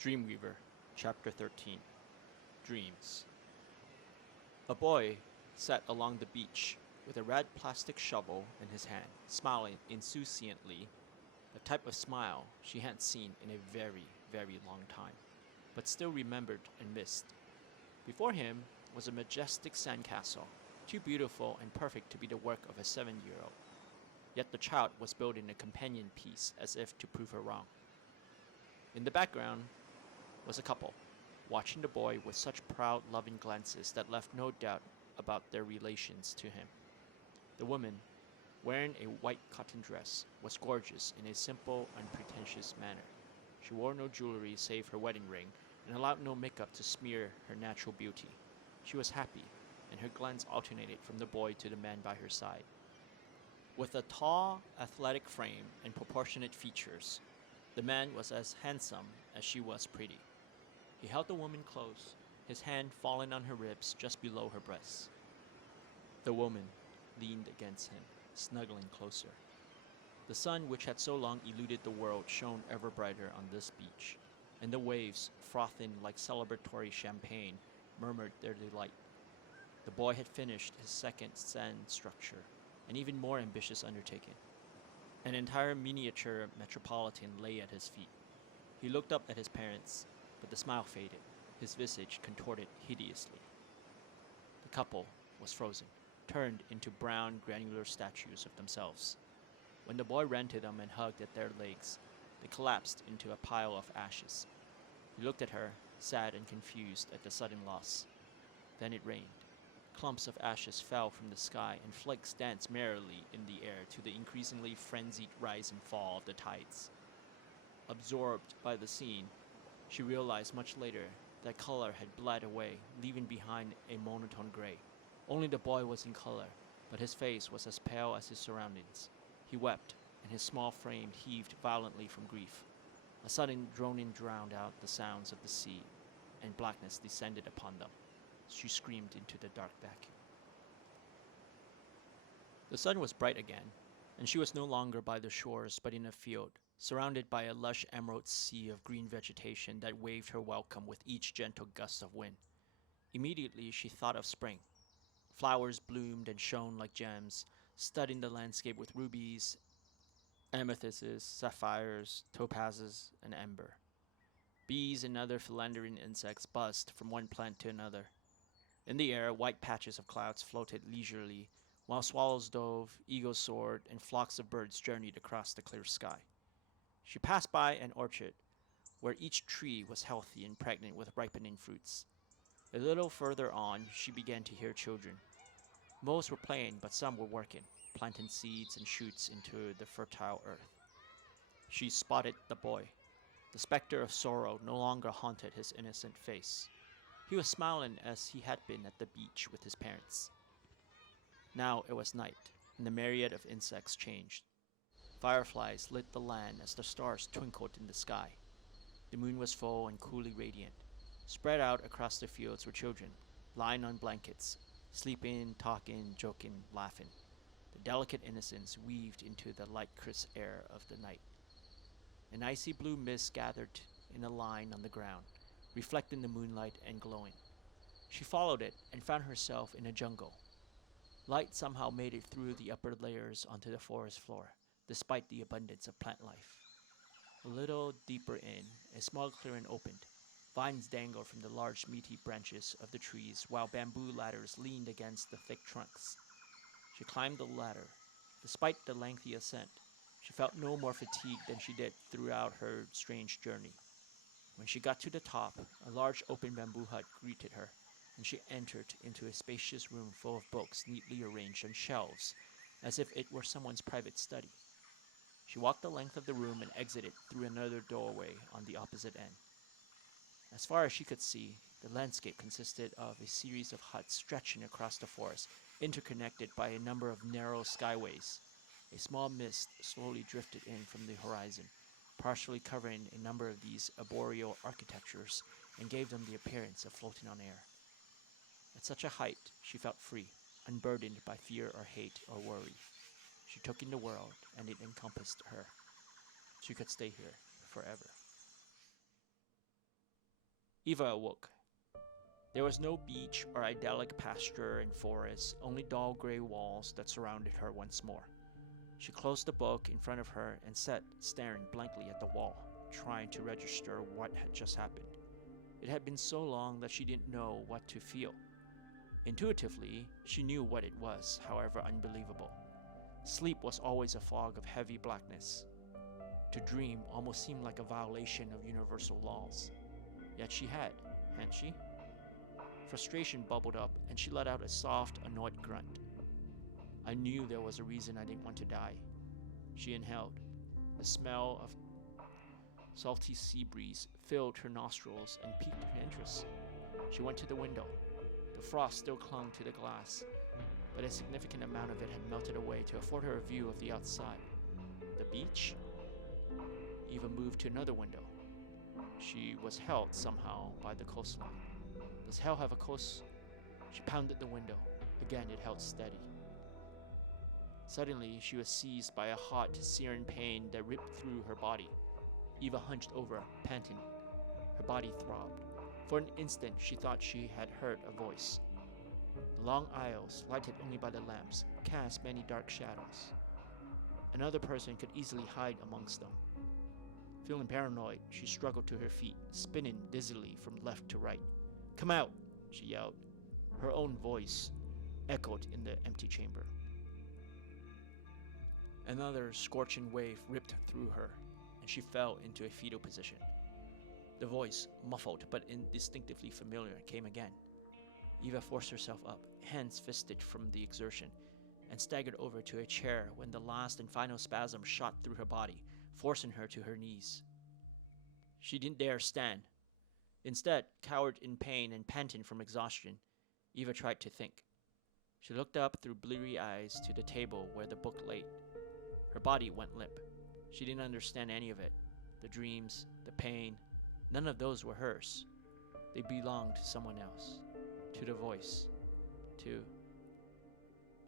Dreamweaver, Chapter 13 Dreams. A boy sat along the beach with a red plastic shovel in his hand, smiling insouciantly, a type of smile she hadn't seen in a very, very long time, but still remembered and missed. Before him was a majestic sandcastle, too beautiful and perfect to be the work of a 7-year-old. Yet the child was building a companion piece as if to prove her wrong. In the background was a couple, watching the boy with such proud, loving glances that left no doubt about their relations to him. The woman, wearing a white cotton dress, was gorgeous in a simple, unpretentious manner. She wore no jewelry save her wedding ring and allowed no makeup to smear her natural beauty. She was happy, and her glance alternated from the boy to the man by her side. With a tall, athletic frame and proportionate features, the man was as handsome as she was pretty. He held the woman close, his hand falling on her ribs just below her breasts. The woman leaned against him, snuggling closer. The sun, which had so long eluded the world, shone ever brighter on this beach, and the waves, frothing like celebratory champagne, murmured their delight. The boy had finished his second sand structure, an even more ambitious undertaking. An entire miniature metropolitan lay at his feet. He looked up at his parents, but the smile faded, his visage contorted hideously. The couple was frozen, turned into brown granular statues of themselves. When the boy ran to them and hugged at their legs, they collapsed into a pile of ashes. He looked at her, sad and confused at the sudden loss. Then it rained. Clumps of ashes fell from the sky, and flakes danced merrily in the air to the increasingly frenzied rise and fall of the tides. Absorbed by the scene, she realized much later that color had bled away, leaving behind a monotone gray. Only the boy was in color, but his face was as pale as his surroundings. He wept, and his small frame heaved violently from grief. A sudden droning drowned out the sounds of the sea, and blackness descended upon them. She screamed into the dark vacuum. The sun was bright again, and she was no longer by the shores but in a field, surrounded by a lush emerald sea of green vegetation that waved her welcome with each gentle gust of wind. Immediately she thought of spring. Flowers bloomed and shone like gems, studding the landscape with rubies, amethysts, sapphires, topazes, and amber. Bees and other philandering insects buzzed from one plant to another. In the air, white patches of clouds floated leisurely, while swallows dove, eagles soared, and flocks of birds journeyed across the clear sky. She passed by an orchard, where each tree was healthy and pregnant with ripening fruits. A little further on, she began to hear children. Most were playing, but some were working, planting seeds and shoots into the fertile earth. She spotted the boy. The specter of sorrow no longer haunted his innocent face. He was smiling as he had been at the beach with his parents. Now it was night, and the myriad of insects changed. Fireflies lit the land as the stars twinkled in the sky. The moon was full and coolly radiant. Spread out across the fields were children, lying on blankets, sleeping, talking, joking, laughing. The delicate innocence weaved into the light crisp air of the night. An icy blue mist gathered in a line on the ground, reflecting the moonlight and glowing. She followed it and found herself in a jungle. Light somehow made it through the upper layers onto the forest floor, despite the abundance of plant life. A little deeper in, a small clearing opened. Vines dangled from the large meaty branches of the trees, while bamboo ladders leaned against the thick trunks. She climbed the ladder. Despite the lengthy ascent, she felt no more fatigue than she did throughout her strange journey. When she got to the top, a large open bamboo hut greeted her, and she entered into a spacious room full of books neatly arranged on shelves, as if it were someone's private study. She walked the length of the room and exited through another doorway on the opposite end. As far as she could see, the landscape consisted of a series of huts stretching across the forest, interconnected by a number of narrow skyways. A small mist slowly drifted in from the horizon, partially covering a number of these arboreal architectures, and gave them the appearance of floating on air. At such a height, she felt free, unburdened by fear or hate or worry. She took in the world, and it encompassed her. She could stay here forever. Eva awoke. There was no beach or idyllic pasture and forest, only dull gray walls that surrounded her once more. She closed the book in front of her and sat staring blankly at the wall, trying to register what had just happened. It had been so long that she didn't know what to feel. Intuitively, she knew what it was, however unbelievable. Sleep was always a fog of heavy blackness. To dream almost seemed like a violation of universal laws. Yet she hadn't she? Frustration bubbled up, and she let out a soft, annoyed grunt. I knew there was a reason I didn't want to die. She inhaled. The smell of salty sea breeze filled her nostrils and piqued her interest. She went to the window. The frost still clung to the glass, but a significant amount of it had melted away to afford her a view of the outside. The beach? Eva moved to another window. She was held somehow by the coastline. Does hell have a coast? She pounded the window. Again, it held steady. Suddenly, she was seized by a hot, searing pain that ripped through her body. Eva hunched over, panting. Her body throbbed. For an instant, she thought she had heard a voice. The long aisles, lighted only by the lamps, cast many dark shadows. Another person could easily hide amongst them. Feeling paranoid, she struggled to her feet, spinning dizzily from left to right. "Come out!" she yelled. Her own voice echoed in the empty chamber. Another scorching wave ripped through her, and she fell into a fetal position. The voice, muffled but indistinctly familiar, came again. Eva forced herself up, hands fisted from the exertion, and staggered over to a chair when the last and final spasm shot through her body, forcing her to her knees. She didn't dare stand. Instead, cowered in pain and panting from exhaustion, Eva tried to think. She looked up through bleary eyes to the table where the book lay. Her body went limp. She didn't understand any of it. The dreams, the pain, none of those were hers. They belonged to someone else. To the voice. To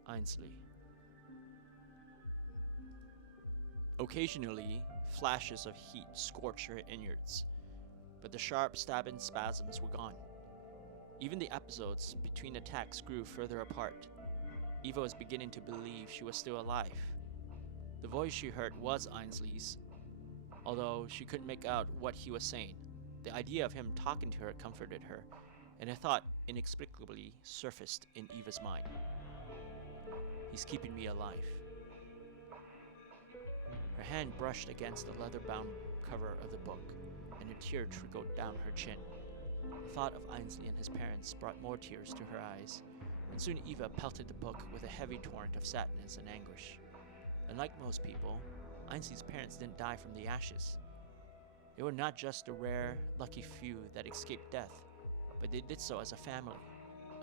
Ainsley. Occasionally, flashes of heat scorched her innards, but the sharp stabbing spasms were gone. Even the episodes between attacks grew further apart. Eva was beginning to believe she was still alive. The voice she heard was Ainsley's, although she couldn't make out what he was saying. The idea of him talking to her comforted her, and a thought inexplicably surfaced in Eva's mind. He's keeping me alive. Her hand brushed against the leather-bound cover of the book, and a tear trickled down her chin. The thought of Ainsley and his parents brought more tears to her eyes, and soon Eva pelted the book with a heavy torrent of sadness and anguish. Unlike most people, Ainsley's parents didn't die from the ashes. They were not just the rare, lucky few that escaped death, but they did so as a family,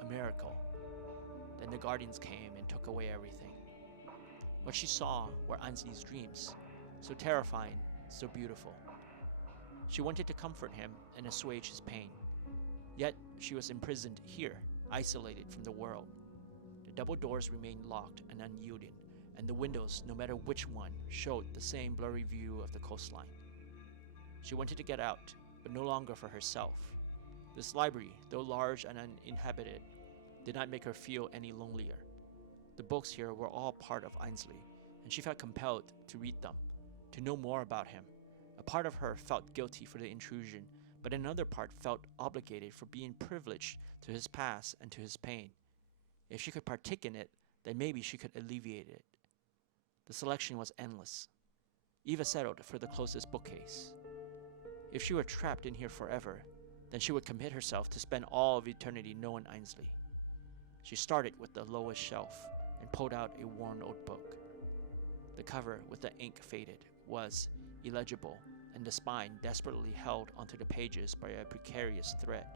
a miracle. Then the guardians came and took away everything. What she saw were Ainsley's dreams, so terrifying, so beautiful. She wanted to comfort him and assuage his pain. Yet she was imprisoned here, isolated from the world. The double doors remained locked and unyielding, and the windows, no matter which one, showed the same blurry view of the coastline. She wanted to get out, but no longer for herself. This library, though large and uninhabited, did not make her feel any lonelier. The books here were all part of Ainsley, and she felt compelled to read them, to know more about him. A part of her felt guilty for the intrusion, but another part felt obligated for being privileged to his past and to his pain. If she could partake in it, then maybe she could alleviate it. The selection was endless. Eva settled for the closest bookcase. If she were trapped in here forever, then she would commit herself to spend all of eternity knowing Ainsley. She started with the lowest shelf and pulled out a worn old book. The cover, with the ink faded, was illegible, and the spine desperately held onto the pages by a precarious thread.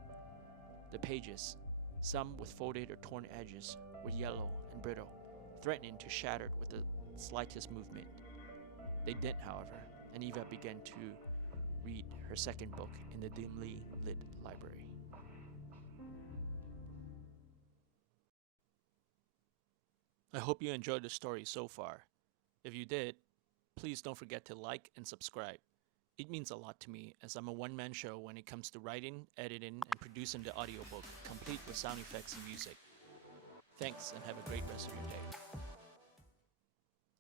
The pages, some with folded or torn edges, were yellow and brittle, threatening to shatter with the slightest movement. They didn't, however, and Eva began to read her second book in the dimly lit library. I hope you enjoyed the story so far. If you did, please don't forget to like and subscribe. It means a lot to me, as I'm a one-man show when it comes to writing, editing, and producing the audiobook, complete with sound effects and music. Thanks, and have a great rest of your day.